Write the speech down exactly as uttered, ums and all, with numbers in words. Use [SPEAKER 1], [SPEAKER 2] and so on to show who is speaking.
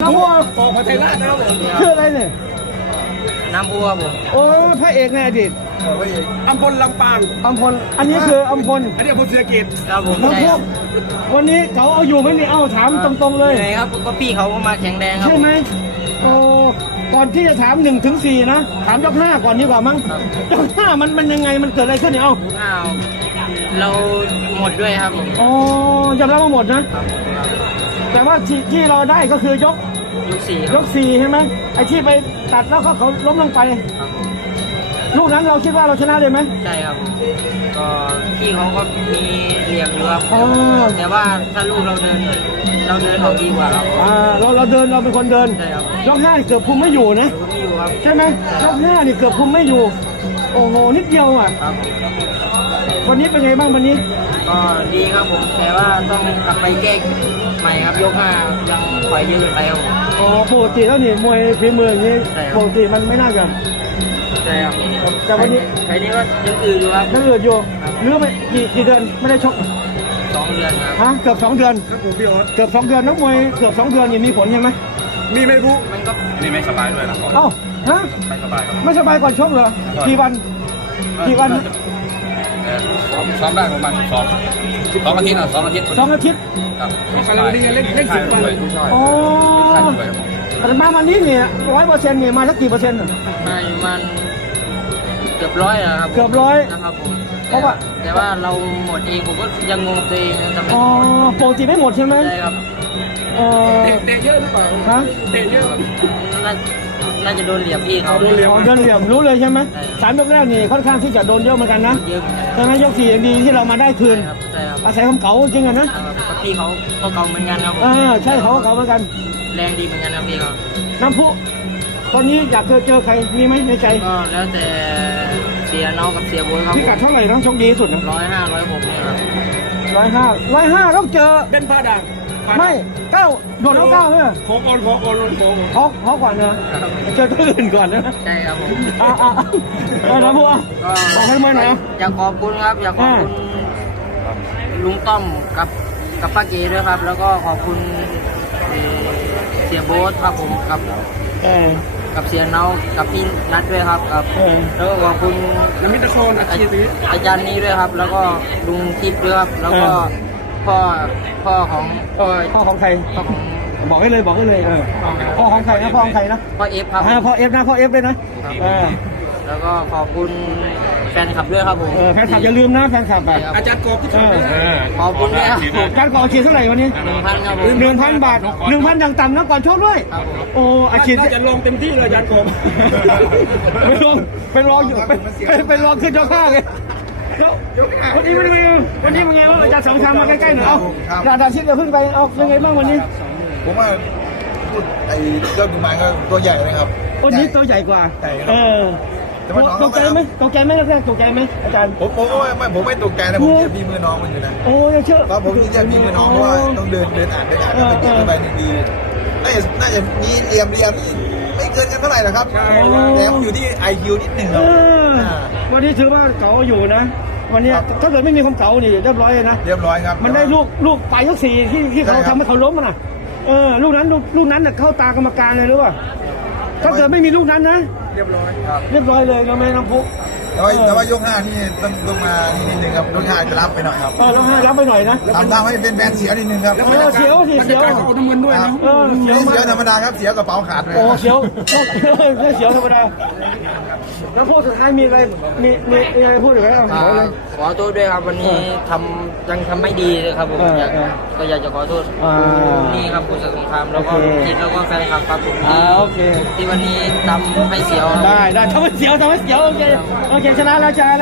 [SPEAKER 1] ำวัว
[SPEAKER 2] ปอกมาไทยราชนะครับผม
[SPEAKER 1] ชื่ออะไรเนี่ย
[SPEAKER 3] น้ำวัวผม
[SPEAKER 1] โอ้พระเอกในอดีต
[SPEAKER 2] อัมพลลำปาง
[SPEAKER 1] อัมพลอันนี้คืออัมพล
[SPEAKER 2] อันนี้อัมพลศิริกิต
[SPEAKER 3] ครับผม
[SPEAKER 1] น้อง
[SPEAKER 3] ใช่
[SPEAKER 1] พ
[SPEAKER 3] คว รั
[SPEAKER 1] ก
[SPEAKER 3] บ
[SPEAKER 1] วันนี้เขาเอาอยู่ไหมนี่เอาถามตรงๆเลย
[SPEAKER 3] เหนื่อยครับก็พี่เขาก็มาแข็งแรงครับ
[SPEAKER 1] ใช่ไหมโอ้ก่อนที่จะถามหนึ่งถึงสี่นะถามยกห้าก่อนดีกว่ามั้งยกห้ามันมันยังไงมันเกิดอะไรขึ้นเนี่ยเอ้า
[SPEAKER 3] อ้าวเราหมดด้วยครับผม
[SPEAKER 1] อ๋อยอมรับว่าหมดนะ
[SPEAKER 3] ครับครับ
[SPEAKER 1] แต่ว่าที่ที่เราได้ก็คือยก
[SPEAKER 3] ยกสี่ค
[SPEAKER 1] ย
[SPEAKER 3] รับ
[SPEAKER 1] กสี่ใช่ไหมไอ้ที่ไปตัดแล้วก็เขาล้มลงไป
[SPEAKER 3] ครับผม
[SPEAKER 1] ลูกนั้นเราคิดว่าเราชนะเลยไหม
[SPEAKER 3] ใช่ครับผมก็พี่เขาก็มีเหลี่ยมอยู่ครับ
[SPEAKER 1] อ๋อ
[SPEAKER 3] แต่ว่าถ้าลูกเราเดินเราเดินเขาดีกว่าครับ
[SPEAKER 1] อ่าเราเราเดินเราเป็นคนเดิน
[SPEAKER 3] ใช่ครับ
[SPEAKER 1] ยกห้านี่เกือบคุมไม่อยู่นะ
[SPEAKER 3] เราไม่อยู่ครับ
[SPEAKER 1] ใช่ไหมยกห้านี่เกือบคุมไม่อยู่ โอ้โหนิดเดียวอ่ะ
[SPEAKER 3] ครับ
[SPEAKER 1] วันนี้เป็นไงบ้างวันนี้
[SPEAKER 3] ก็ดีครับผมแต่ว่าต้องกลับไปแก้ใหม่ครับยกห้ายังถอยเยอะเกินไปครับผม
[SPEAKER 1] อ๋อปกติแล้วนี่มวยฝีมืออย่างนี้
[SPEAKER 3] ใช่ครับ
[SPEAKER 1] ปกติมันไม่น่าจะ
[SPEAKER 3] ใช่ครับ
[SPEAKER 1] แต่วันนี้
[SPEAKER 3] ไฟนี้ก็ยังอื่นอยู่ครับ
[SPEAKER 1] นั่งเอือดอยู่
[SPEAKER 3] ครับ
[SPEAKER 1] หรือไปกี่กี่เดือนไม่ได้ชก
[SPEAKER 3] สองเดือนครับ
[SPEAKER 1] ฮะเกือบสองเดือน
[SPEAKER 2] ครับผมพี่ออส
[SPEAKER 1] เกือบสองเดือนนักมวยเกือบสองเดือนนี่มีผลใช่ไหม
[SPEAKER 2] มีไหมผู้
[SPEAKER 3] มันก็
[SPEAKER 4] นี่ไม่สบายด้วยนะก่อน
[SPEAKER 1] เอ้าฮะ
[SPEAKER 4] ไม่สบายครับ
[SPEAKER 1] ไม่สบายก่อนชกเหรอกี่วันกี่วัน
[SPEAKER 4] เอ่อซ้อมซ้อมได้ประมาณสองสองอาทิตย์นะสองอาทิตย์
[SPEAKER 1] สองอาทิตย์
[SPEAKER 4] ครับไม่
[SPEAKER 2] อะ
[SPEAKER 4] ส
[SPEAKER 2] ไร
[SPEAKER 4] บาย
[SPEAKER 2] นี่เล่นเล่นสิบวัน
[SPEAKER 4] ด้วย
[SPEAKER 1] อ๋อ
[SPEAKER 4] ใช่ด้วยครับผม
[SPEAKER 1] แต่มาวันนี้เนี่ยร้อยเปอร์เซ็นต์เนี่ยมาสักกี่เปอร์เซ็นต์
[SPEAKER 3] มาอยู่มันเกือบร้อยแล้วครับ
[SPEAKER 1] เกือบร้อย
[SPEAKER 3] นะครับผม
[SPEAKER 1] เพราะว่า
[SPEAKER 3] แต่ว่าเราหมดเองผมก็ยังงงตัวเองนะทำไม
[SPEAKER 1] อ๋อปกติไม่หมดใช่ไหม
[SPEAKER 3] ใช่ครับ
[SPEAKER 1] เออ
[SPEAKER 2] เตะเตะเยอะหรือเปล่า
[SPEAKER 1] ฮะ
[SPEAKER 2] เตะเยอะ
[SPEAKER 3] น่าน่าจะโดนเหลี่ยมพี่เขา
[SPEAKER 2] โดนเหลี่ยม
[SPEAKER 1] อ๋อเดินเหลี่ยมรู้เลยใช่ไหม
[SPEAKER 3] ใช่ครับ
[SPEAKER 1] สามยกแรกนี่ค่อนข้างที่จะโดนเยอะเหมือนกันนะ
[SPEAKER 3] เยอะเหมือนกัน
[SPEAKER 1] ใช่ไหมยกสี่ยังดีที่เรามาได้คืน
[SPEAKER 3] ใช่ครับใช่ครับ
[SPEAKER 1] อาศัยความเก๋าจริงอะนะ
[SPEAKER 3] ครับก็พี่เขาก็เก่าเหมือนกันครับผม
[SPEAKER 1] อ่าใช่เขาก็เก๋าเหมือนกัน
[SPEAKER 3] แรงดีเหมือนกันครับพี่เขา
[SPEAKER 1] น้ำพุตอนนี้อยากเจอเจอใครมีไหมในใจ
[SPEAKER 3] ก็แล้วแต่เสียน้องกับเสียโบยครับ
[SPEAKER 1] พิกัดเท่าไหร่น้องโชคดีที่สุดนะ
[SPEAKER 3] ร้อยห้าร้อยหกเนี่ยครับ
[SPEAKER 1] ร้อยห้าร้อยห้าต้องเจอ
[SPEAKER 2] เด่นผ้าด่าง
[SPEAKER 1] ไม่เก้าโดนแล้วเก้าเนี่ย
[SPEAKER 2] ขอก่อนขอก่อนขอก่อน
[SPEAKER 1] เขาเขาก่อนเนอะเจอตัวอื่นก่อนนะ
[SPEAKER 3] ใช่ครับผม
[SPEAKER 1] อ่าอ่าอ่าน้ำพุอ่ะ
[SPEAKER 3] ก็
[SPEAKER 1] บอกให้มาหน่อยนะ
[SPEAKER 3] อยากขอบคุณครับ อยากขอบคุณลุงต้อมกับกับป้าเก๋ด้วยครับ แล้วก็ขอบคุณเอ่อเสียโบ๊ทครับผมกับ
[SPEAKER 1] เออ
[SPEAKER 3] กับเสียเนากับพี่นัทด้วยครับครับ
[SPEAKER 1] เออ
[SPEAKER 3] แล้วก็ขอบคุณ
[SPEAKER 2] น้ำมิตรนครอา
[SPEAKER 3] อา
[SPEAKER 2] ชีพนี้
[SPEAKER 3] อาจารย์นี้ด้วยครับ แล้วก็ลุงทิพย์ด้วยครับ แล้วก็พ่อพ่อของพ่อ
[SPEAKER 1] พ่อของใคร
[SPEAKER 3] พ่อของ
[SPEAKER 1] บอกให้เลยบอกให้เลยเออพ่อของใครนะพ่อของใครนะ
[SPEAKER 3] พ่อเอฟครับ
[SPEAKER 1] อ่าพ่อเอฟนะพ่อเอฟเลยนะเออ
[SPEAKER 3] แล้วก็ขอบคุณแฟนคลับด้วยครับผม
[SPEAKER 1] เออแฟนคลับอย่าลืมนะแฟนคลับไป
[SPEAKER 3] ใช่ครับ
[SPEAKER 2] อาจารย์กอบที่ทำด้วยนะ
[SPEAKER 3] ขอบคุณด้วยครับผม
[SPEAKER 1] การก่ออาชีพเท่าไหร่วันนี้
[SPEAKER 3] หนึ่งพันครับผม
[SPEAKER 1] หนึ่งพันบาทหนึ่งพันอย่างต่ำนะก่อนชกด้วย
[SPEAKER 3] ครับผม
[SPEAKER 1] โอ้อาชีพ
[SPEAKER 2] น่าจะลองเต็มที่เลยอาจารย์กอบ
[SPEAKER 1] ไปลองไปลองอยู่ไปไปไปลองขึ้นยกห้าเลยแล้ววันนี้เป็นไงวันนี้เป็นไงบ้างอาจารย์สองชามมาใกล้ๆหน่อยเอาดาดาชิดเราขึ้นไปเอายังไงบ้างวันนี้
[SPEAKER 5] ผมว่าพูดไอ้เจ้ากุมารก็ตัวใหญ่เลยครับ
[SPEAKER 1] วันนี้ตัวใหญ่กว่า
[SPEAKER 5] ใหญ่ครับ
[SPEAKER 1] เออ
[SPEAKER 5] แต่ว่าน้อง
[SPEAKER 1] ตกใจไหมตกใจไหมแรกๆตกใจไหมอาจารย์
[SPEAKER 5] ผมผมก็ไม่ไม่ผมไม่ตกใจนะผมเชื่อพี่มือน้องมันอยู่นะ
[SPEAKER 1] โอ้ยังเชื่อ
[SPEAKER 5] เพราะผมที่เชื่อพี่มือน้องเพราะว่าต้องเดินเดินอ่านเดินอ่านแล้วไปเก็บเข้าไปดีๆน่าจะน่าจะมีเหลี่ยมเหลี่ยมนี่ไม่เกินกันเท่าไหร่หรอกครับแต่มันอยู่ที่ไอคิวนิดหนึ่งค
[SPEAKER 1] เอ
[SPEAKER 5] รับ
[SPEAKER 1] อวันนี้ถือว่าเก๋าอยู่นะ วันนี้ถ้าเกิดไม่มีความเก๋านี่เรียบร้อยเลยนะ
[SPEAKER 5] เรียบร้อยครับ
[SPEAKER 1] มันได้ลูกลูกปลายยกสี่ที่ที่เขาทำให้เขาล้มมันน่ะ เออลูกนั้นลูกลูกนั้นน่ะเข้าตากรรมการเลยหรือเปล่าถ้าเกิดไม่มีลูกนั้นนะ
[SPEAKER 2] เรียบร้อย
[SPEAKER 5] ครับ
[SPEAKER 1] เรียบร้อยเลยเราไม่น้ำพุก
[SPEAKER 5] แต่ว่าแต่ว่ายกห้านี่ต้องต้องมานิดนึงครับยกห้าจะรับไปหน่อยครับ
[SPEAKER 1] เออเราให้รับไปหน่อยนะ
[SPEAKER 5] ทำทำให้เป็นแฟนเสียนิดนึงครับ
[SPEAKER 1] เออเสียวสิเสียว
[SPEAKER 2] บรรากาศเขาเอาน้ำเงินด้วยนะ
[SPEAKER 1] เออเสียว
[SPEAKER 5] ไม่
[SPEAKER 1] มา
[SPEAKER 5] เสีย
[SPEAKER 1] ก
[SPEAKER 5] ธรรมดาครับเสียกระเป๋าขาดเลย
[SPEAKER 1] โอ้เสียวไม่เสียวธรรมดาแล้วพูดสุดท้ายมีอะไรมีมีมีอะไรพูดอีกไหมเอาขอเลย
[SPEAKER 3] ขอโทษด้วยครับวันนี้ทำยังทำไม่ดีเลยครับผม
[SPEAKER 1] เออ
[SPEAKER 3] อยาก
[SPEAKER 1] เออ
[SPEAKER 3] ก็อยากจะขอโทษ
[SPEAKER 1] อ่า
[SPEAKER 3] นี่ครับคุณสงครามแล้วก็
[SPEAKER 1] โอเค
[SPEAKER 3] คิดแล้วก็แฟนคลับครับผม
[SPEAKER 1] อ่าโอเค
[SPEAKER 3] ที่วันนี้ทำให้เสียว
[SPEAKER 1] ได้ได้ทำให้เสียวทำให้เสียวโอเคโอเคชนะแล้วจ้า